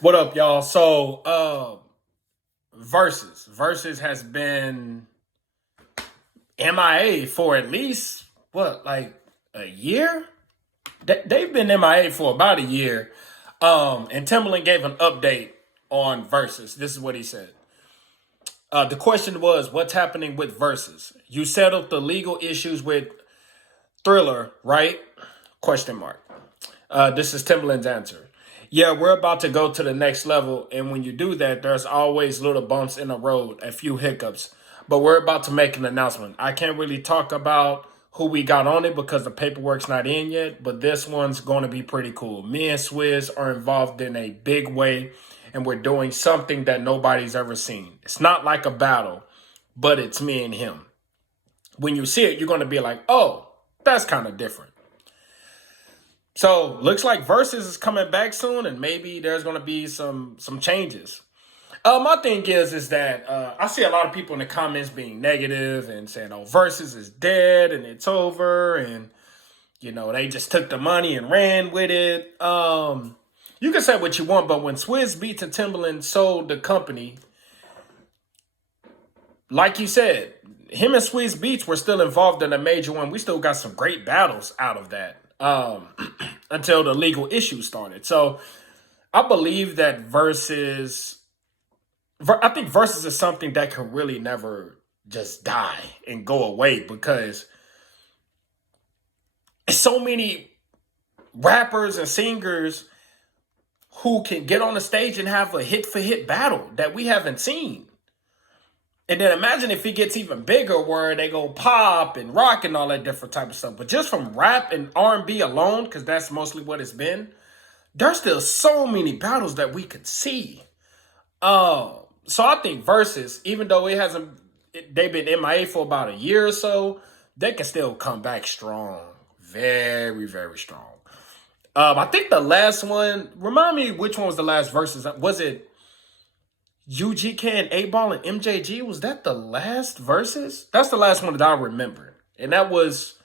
What up, y'all? So, Versus has been MIA for at least what, like a year? They've been MIA for about a year. And Timberland gave an update on Versus. This is what he said. The question was, what's happening with Versus? You settled the legal issues with Thriller, right? Question mark. This is Timberland's answer. Yeah, we're about to go to the next level. And when you do that, there's always little bumps in the road, a few hiccups. But we're about to make an announcement. I can't really talk about who we got on it because the paperwork's not in yet. But this one's going to be pretty cool. Me and Swizz are involved in a big way. And we're doing something that nobody's ever seen. It's not like a battle, but it's me and him. When you see it, you're going to be like, oh, that's kind of different. So looks like Versus is coming back soon, and maybe there's going to be some changes. My thing is that I see a lot of people in the comments being negative and saying, "Oh, Versus is dead and it's over," and they just took the money and ran with it. You can say what you want, but when Swizz Beatz and Timberland sold the company, like you said, him and Swizz Beatz were still involved in a major one. We still got some great battles out of that. Until the legal issue started. So I believe that I think Versus is something that can really never just die and go away because so many rappers and singers who can get on the stage and have a hit for hit battle that we haven't seen. And then imagine if it gets even bigger where they go pop and rock and all that different type of stuff. But just from rap and R&B alone, because that's mostly what it's been, there's still so many battles that we could see. So I think Versus, even though they've been MIA for about a year or so, they can still come back strong. Very, very strong. I think the last one, remind me which one was the last Versus. Was it UGK and 8Ball and MJG? Was that the last Versus? That's the last one that I remember. And that was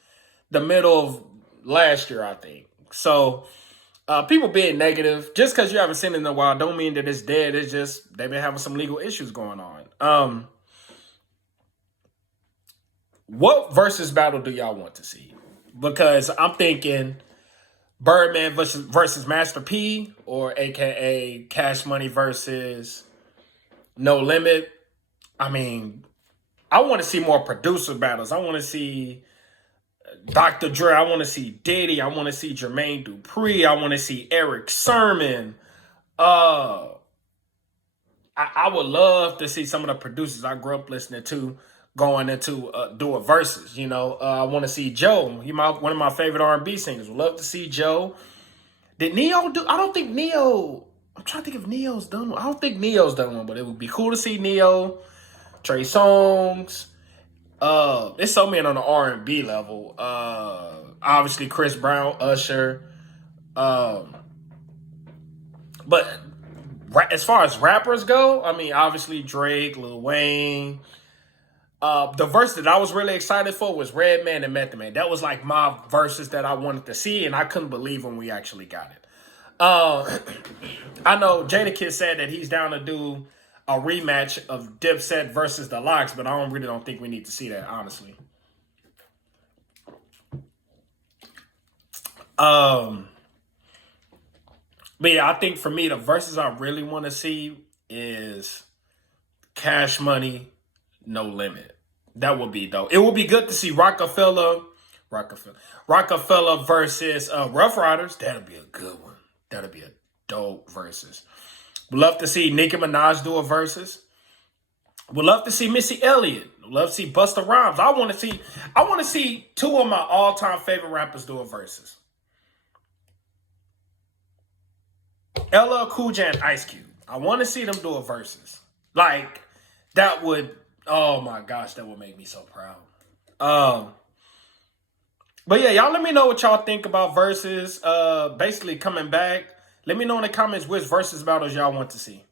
the middle of last year, I think. So people being negative, just because you haven't seen it in a while, don't mean that it's dead. It's just they've been having some legal issues going on. What Versus battle do y'all want to see? Because I'm thinking Birdman versus Master P, or AKA Cash Money versus No Limit. I mean, I want to see more producer battles. I want to see Dr. Dre. I want to see Diddy. I want to see Jermaine Dupri. I want to see Eric Sermon. I would love to see some of the producers I grew up listening to going into do a Versus. I want to see Joe. One of my favorite R&B singers. Would love to see Joe. Did Neo do? I don't think Neo. I'm trying to think if Neo's done one. I don't think Neo's done one, but it would be cool to see Neo, Trey Songz. There's so many on the R&B level. Obviously Chris Brown, Usher. But as far as rappers go, I mean, obviously Drake, Lil Wayne. The verse that I was really excited for was Redman and Method Man. That was like my verses that I wanted to see, and I couldn't believe when we actually got it. I know Jadakiss said that he's down to do a rematch of Dipset versus the Lox, but I really don't think we need to see that, honestly. But yeah, I think for me, the verses I really want to see is Cash Money, No Limit. That would be dope. It would be good to see Rockefeller versus Rough Riders. That'll be a good one. That'll be a dope Versus. Would love to see Nicki Minaj do a Versus. Would love to see Missy Elliott. Would love to see Busta Rhymes. I want to see two of my all-time favorite rappers do a Versus. LL Cool J and Ice Cube. I want to see them do a Versus. Like, that would, oh my gosh, that would make me so proud. But yeah, y'all let me know what y'all think about Versus basically coming back. Let me know in the comments which Versus battles y'all want to see.